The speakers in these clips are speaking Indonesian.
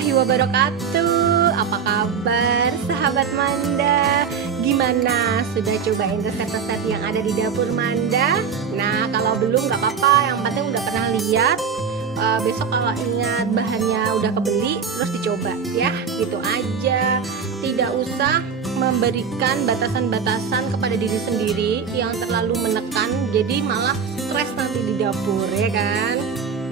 warahmatullahi wabarakatuh. Apa kabar sahabat Manda? Gimana? Sudah cobain resep-resep yang ada di dapur Manda? Nah, kalau belum gak apa-apa, yang penting udah pernah lihat. Besok kalau ingat bahannya udah kebeli, terus dicoba ya, gitu aja. Tidak usah memberikan batasan-batasan kepada diri sendiri yang terlalu menekan, jadi malah stres nanti di dapur, ya kan?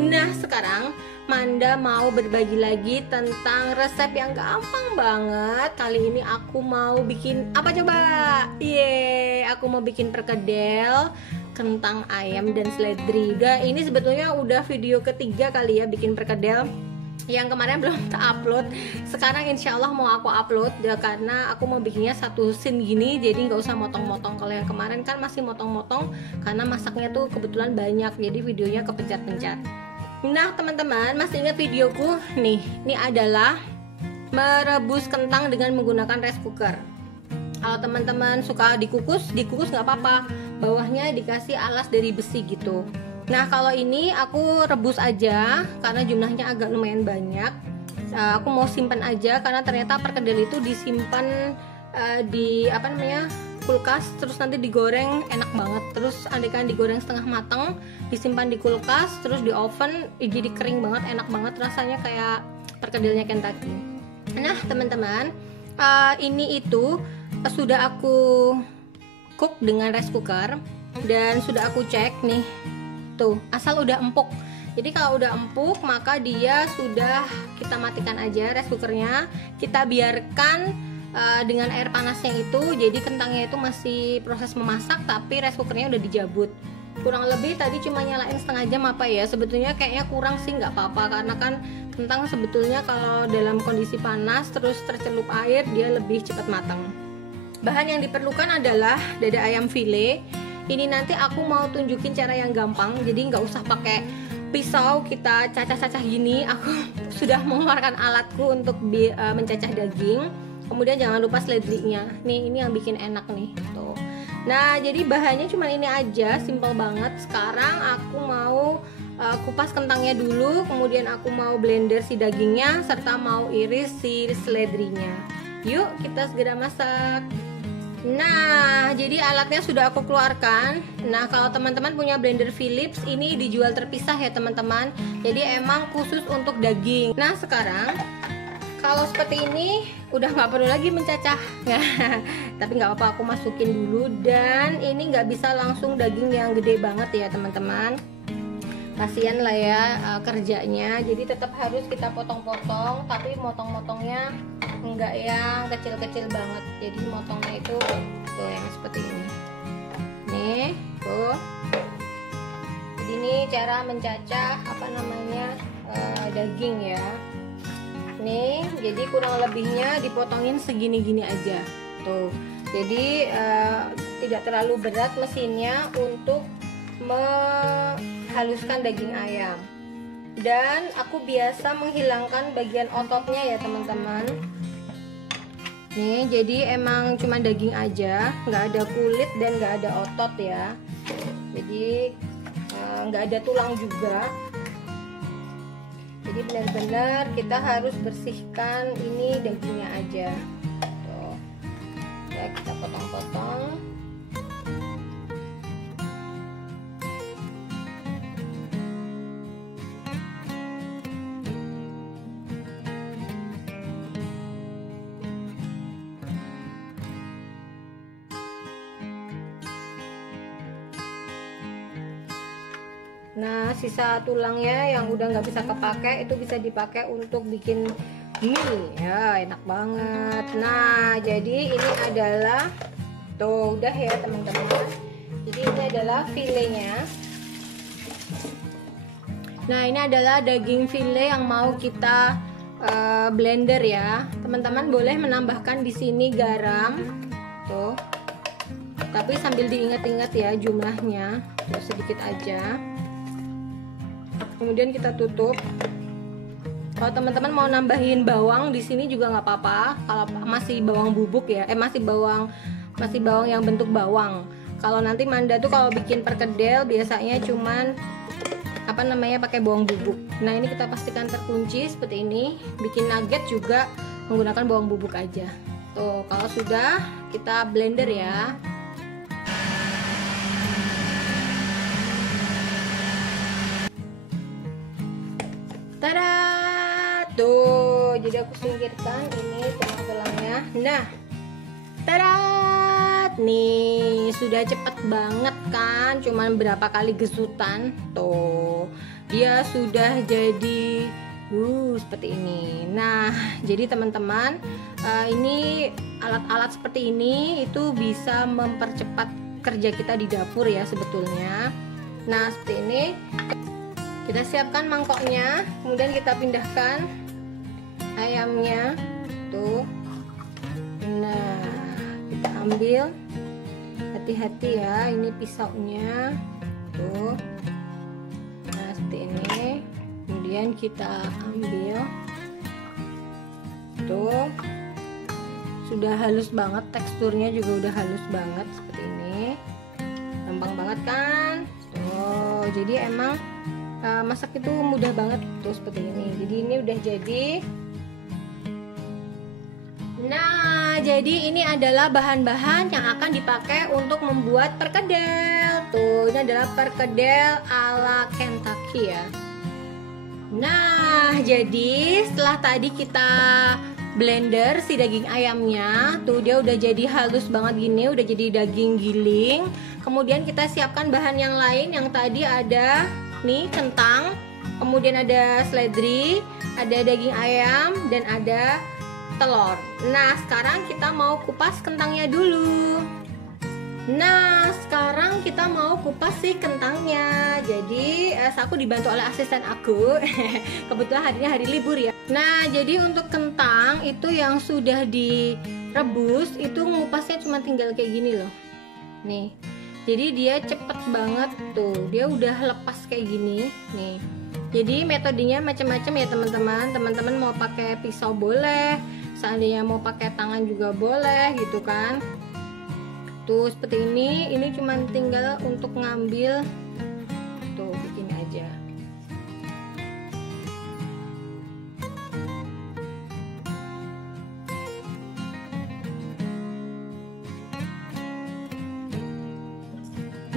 Nah, sekarang Manda mau berbagi lagi tentang resep yang gampang banget. Kali ini aku mau bikin apa coba? Aku mau bikin perkedel kentang ayam dan seledri. Ini sebetulnya udah video ketiga kali ya bikin perkedel. Yang kemarin belum upload. Sekarang insya Allah mau aku upload ya, karena aku mau bikinnya satu scene gini, jadi nggak usah motong-motong. Kalau yang kemarin kan masih motong-motong karena masaknya tuh kebetulan banyak, jadi videonya kepencat-pencat. Nah teman-teman, masih ingat videoku nih? Ini adalah merebus kentang dengan menggunakan rice cooker. Kalau teman-teman suka dikukus nggak apa-apa, bawahnya dikasih alas dari besi gitu. Nah kalau ini aku rebus aja karena jumlahnya agak lumayan banyak. Aku mau simpan aja karena ternyata perkedel itu disimpan di kulkas, terus nanti digoreng enak banget. Terus andaikan digoreng setengah matang, disimpan di kulkas, terus di oven, jadi kering banget, enak banget rasanya kayak perkedelnya Kentucky. Nah teman-teman, ini itu sudah aku cook dengan rice cooker dan sudah aku cek nih. Tuh, asal udah empuk. Jadi kalau udah empuk maka dia sudah, kita matikan aja rice cookernya, kita biarkan dengan air panasnya itu. Jadi kentangnya itu masih proses memasak tapi rice cookernya udah dijabut. Kurang lebih tadi cuma nyalain setengah jam apa ya, sebetulnya kayaknya kurang sih, nggak apa-apa karena kan kentang sebetulnya kalau dalam kondisi panas terus tercelup air dia lebih cepat matang. Bahan yang diperlukan adalah dada ayam file. Ini nanti aku mau tunjukin cara yang gampang, jadi nggak usah pakai pisau kita cacah-cacah gini. Aku sudah mengeluarkan alatku untuk mencacah daging. Kemudian jangan lupa seledrinya. Nih, ini yang bikin enak nih. Tuh. Nah, jadi bahannya cuma ini aja, simple banget. Sekarang aku mau kupas kentangnya dulu, kemudian aku mau blender si dagingnya, serta mau iris si seledrinya. Yuk, kita segera masak. Nah, jadi alatnya sudah aku keluarkan. Nah, kalau teman-teman punya blender Philips, ini dijual terpisah ya teman-teman. Jadi emang khusus untuk daging. Nah, sekarang kalau seperti ini udah nggak perlu lagi mencacah. Tapi nggak apa-apa, aku masukin dulu. Dan ini nggak bisa langsung daging yang gede banget ya teman-teman. Kasian lah ya kerjanya. Jadi tetap harus kita potong-potong, tapi motong-motongnya enggak yang kecil-kecil banget. Jadi motongnya itu tuh yang seperti ini. Nih, tuh. Jadi ini cara mencacah daging ya. Nih, jadi kurang lebihnya dipotongin segini-gini aja. Tuh. Jadi tidak terlalu berat mesinnya untuk menghaluskan daging ayam. Dan aku biasa menghilangkan bagian ototnya ya teman-teman. Nih, jadi emang cuma daging aja, nggak ada kulit dan nggak ada otot ya. Jadi nggak ada tulang juga. Jadi benar-benar kita harus bersihkan ini dagingnya aja. Tuh. Ya, kita potong-potong. Nah, sisa tulangnya yang udah nggak bisa kepakai itu bisa dipakai untuk bikin mie ya, enak banget. Nah, jadi ini adalah tuh udah ya teman-teman. Jadi ini adalah filenya. Nah, ini adalah daging file yang mau kita blender ya. Teman-teman boleh menambahkan di sini garam tuh. Tapi sambil diingat-ingat ya jumlahnya, tuh sedikit aja. Kemudian kita tutup. Kalau teman-teman mau nambahin bawang di sini juga nggak apa-apa. Kalau masih bawang bubuk ya, masih bawang yang bentuk bawang. Kalau nanti Manda tuh kalau bikin perkedel biasanya cuman apa namanya, pakai bawang bubuk. Nah ini kita pastikan terkunci seperti ini. Bikin nugget juga menggunakan bawang bubuk aja. Tuh, kalau sudah kita blender ya. Tada! Tuh, jadi aku singkirkan ini tulang-tulangnya. Nah, tada! Nih, sudah cepet banget kan? Cuman berapa kali gesutan. Tuh, dia sudah jadi seperti ini. Nah, jadi teman-teman, ini alat-alat seperti ini itu bisa mempercepat kerja kita di dapur ya sebetulnya. Nah, seperti ini. Kita siapkan mangkoknya, kemudian kita pindahkan ayamnya. Tuh. Nah, kita ambil. Hati-hati ya, ini pisaunya. Tuh. Nah, seperti ini. Kemudian kita ambil. Tuh. Sudah halus banget, teksturnya juga udah halus banget seperti ini. Gampang banget kan? Tuh, jadi emang masak itu mudah banget tuh seperti ini. Jadi ini udah jadi. Nah, jadi ini adalah bahan-bahan yang akan dipakai untuk membuat perkedel. Tuh, ini adalah perkedel ala Kentucky ya. Nah, jadi setelah tadi kita blender si daging ayamnya, tuh dia udah jadi halus banget gini, udah jadi daging giling. Kemudian kita siapkan bahan yang lain, yang tadi ada nih kentang, kemudian ada seledri, ada daging ayam, dan ada telur. Nah, sekarang kita mau kupas kentangnya dulu. Nah, sekarang kita mau kupas si kentangnya. Jadi aku dibantu oleh asisten aku. Kebetulan harinya hari libur ya. Nah, jadi untuk kentang itu yang sudah direbus itu ngupasnya cuma tinggal kayak gini loh. Nih. Jadi dia cepet banget tuh. Dia udah lepas kayak gini nih. Jadi metodenya macam-macam ya teman-teman. Teman-teman mau pakai pisau boleh, seandainya mau pakai tangan juga boleh gitu kan. Tuh seperti ini cuma tinggal untuk ngambil. Tuh bikin aja.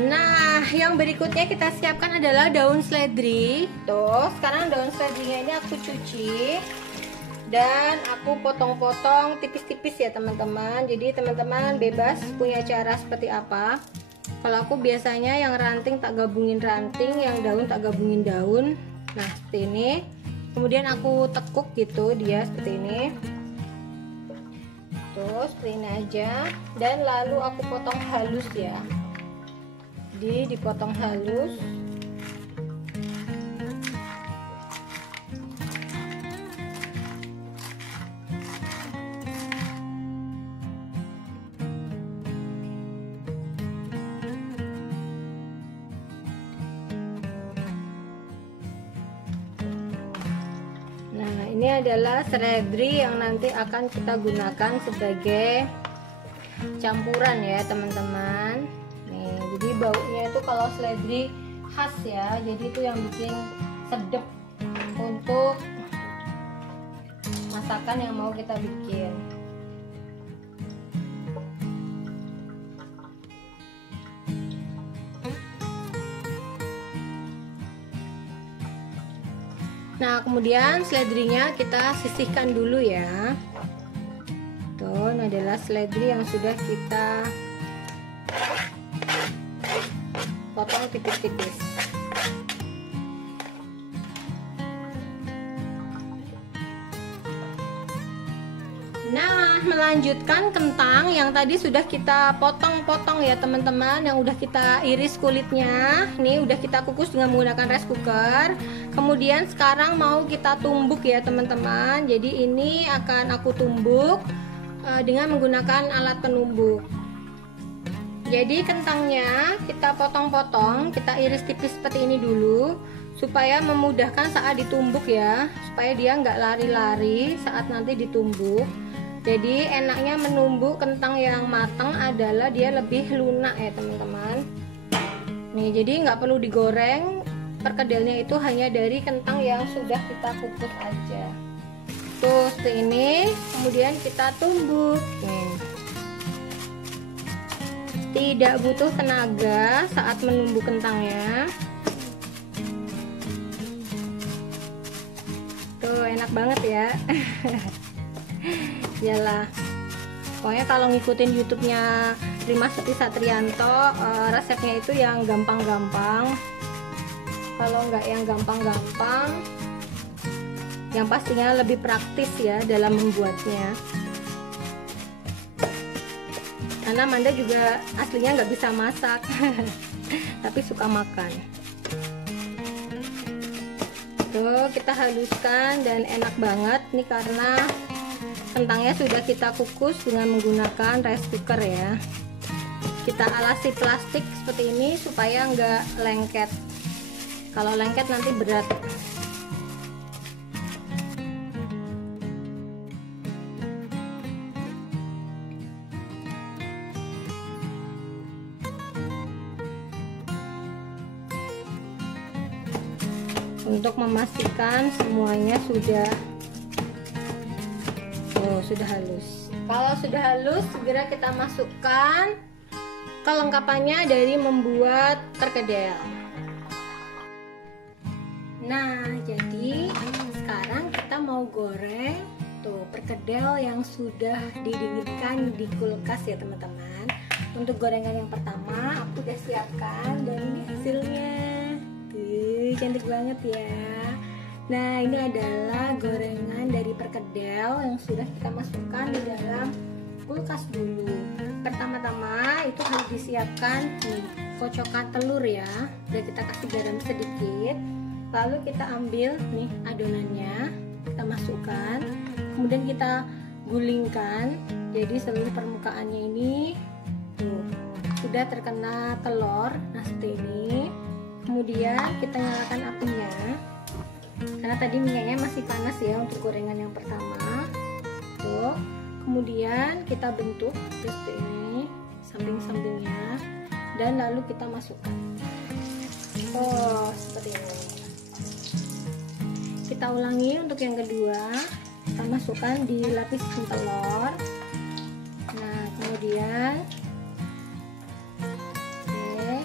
Nah, yang berikutnya kita siapkan adalah daun seledri. Tuh, sekarang daun seledrinya ini aku cuci dan aku potong-potong tipis-tipis ya teman-teman. Jadi teman-teman bebas punya cara seperti apa. Kalau aku biasanya yang ranting tak gabungin ranting, yang daun tak gabungin daun. Nah, seperti ini. Kemudian aku tekuk gitu dia seperti ini. Tuh, seperti ini aja. Dan lalu aku potong halus ya. Jadi dipotong halus. Nah, ini adalah seledri yang nanti akan kita gunakan sebagai campuran ya teman-teman. Jadi baunya itu kalau seledri khas ya, jadi itu yang bikin sedap untuk masakan yang mau kita bikin. Nah, kemudian seledrinya kita sisihkan dulu ya. Tuh, ini adalah seledri yang sudah kita potong tipis-tipis. Nah, melanjutkan kentang yang tadi sudah kita potong-potong ya teman-teman, yang udah kita iris kulitnya. Ini udah kita kukus dengan menggunakan rice cooker. Kemudian sekarang mau kita tumbuk ya teman-teman. Jadi ini akan aku tumbuk dengan menggunakan alat penumbuk. Jadi kentangnya kita potong-potong, kita iris tipis seperti ini dulu supaya memudahkan saat ditumbuk ya, supaya dia nggak lari-lari saat nanti ditumbuk. Jadi enaknya menumbuk kentang yang matang adalah dia lebih lunak ya teman-teman. Nih, jadi nggak perlu digoreng, perkedelnya itu hanya dari kentang yang sudah kita kukus aja. Tuh seperti ini, kemudian kita tumbuk. Tidak butuh tenaga saat menumbuk kentangnya. Tuh enak banget ya. Yalah, pokoknya kalau ngikutin YouTube-nya Rimas Seperti Satrianto, resepnya itu yang gampang-gampang. Kalau nggak yang gampang-gampang, yang pastinya lebih praktis ya dalam membuatnya. Karena Manda juga aslinya nggak bisa masak, tapi suka makan. Tuh kita haluskan dan enak banget nih karena kentangnya sudah kita kukus dengan menggunakan rice cooker ya. Kita alasi plastik seperti ini supaya nggak lengket. Kalau lengket nanti berat. Untuk memastikan semuanya sudah halus. Kalau sudah halus, segera kita masukkan kelengkapannya dari membuat perkedel. Nah, jadi sekarang kita mau goreng tuh perkedel yang sudah didinginkan di kulkas ya teman-teman. Untuk gorengan yang pertama aku udah siapkan dan ini hasilnya. Tuh, cantik banget ya. Nah, ini adalah gorengan dari perkedel yang sudah kita masukkan di dalam kulkas dulu. Pertama-tama itu harus disiapkan nih, kocokan telur ya. Udah kita kasih garam sedikit. Lalu kita ambil nih adonannya, kita masukkan. Kemudian kita gulingkan. Jadi seluruh permukaannya ini tuh, sudah terkena telur. Nah, seperti ini. Kemudian kita nyalakan apinya. Karena tadi minyaknya masih panas ya untuk gorengan yang pertama. Tuh. Kemudian kita bentuk seperti ini samping-sampingnya dan lalu kita masukkan. Oh, seperti ini. Kita ulangi untuk yang kedua. Kita masukkan di lapisan telur. Nah, kemudian oke.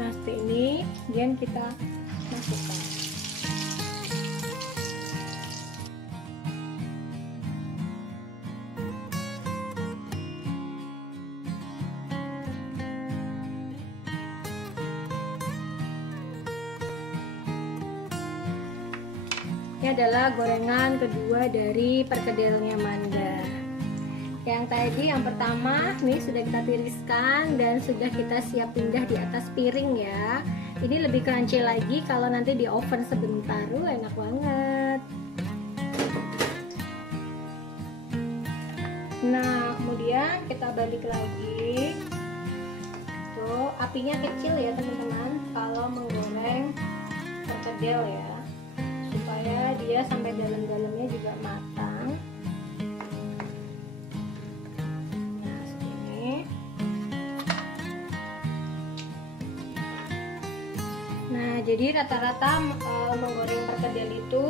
Nah, seperti ini. Kemudian kita masukkan. Ini adalah gorengan kedua dari perkedelnya Manda. Yang tadi yang pertama nih sudah kita tiriskan dan sudah kita siap pindah di atas piring ya. Ini lebih crunchy lagi kalau nanti di oven sebentar. Enak banget. Nah, kemudian kita balik lagi. Tuh, apinya kecil ya teman-teman kalau menggoreng perkedel ya, supaya dia sampai dalam-dalamnya juga matang. Nah, seperti ini. Nah, jadi rata-rata menggoreng perkedel itu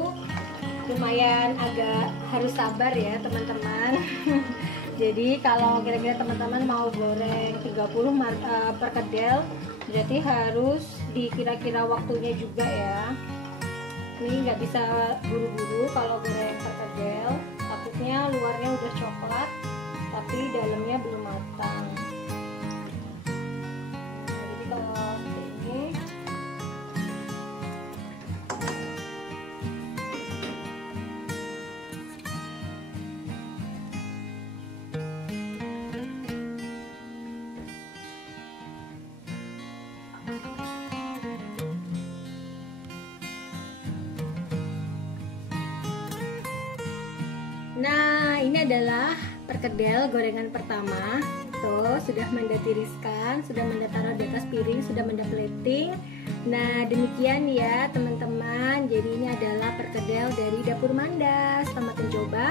lumayan agak harus sabar ya teman-teman. Jadi kalau kira-kira teman-teman mau goreng 30 perkedel, berarti harus dikira-kira waktunya juga ya. Ini nggak bisa buru-buru kalau goreng perkedel, takutnya luarnya udah coklat tapi dalamnya belum matang. Nah, jadi kalau seperti ini. Nah, ini adalah perkedel gorengan pertama. Tuh, sudah Manda tiriskan, sudah Manda taruh di atas piring, sudah Manda plating. Nah, demikian ya teman-teman. Jadi ini adalah perkedel dari dapur Manda. Selamat mencoba.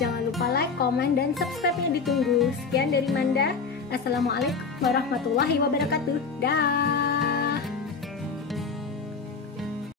Jangan lupa like, komen, dan subscribe-nya ditunggu. Sekian dari Manda. Assalamualaikum warahmatullahi wabarakatuh. Dah.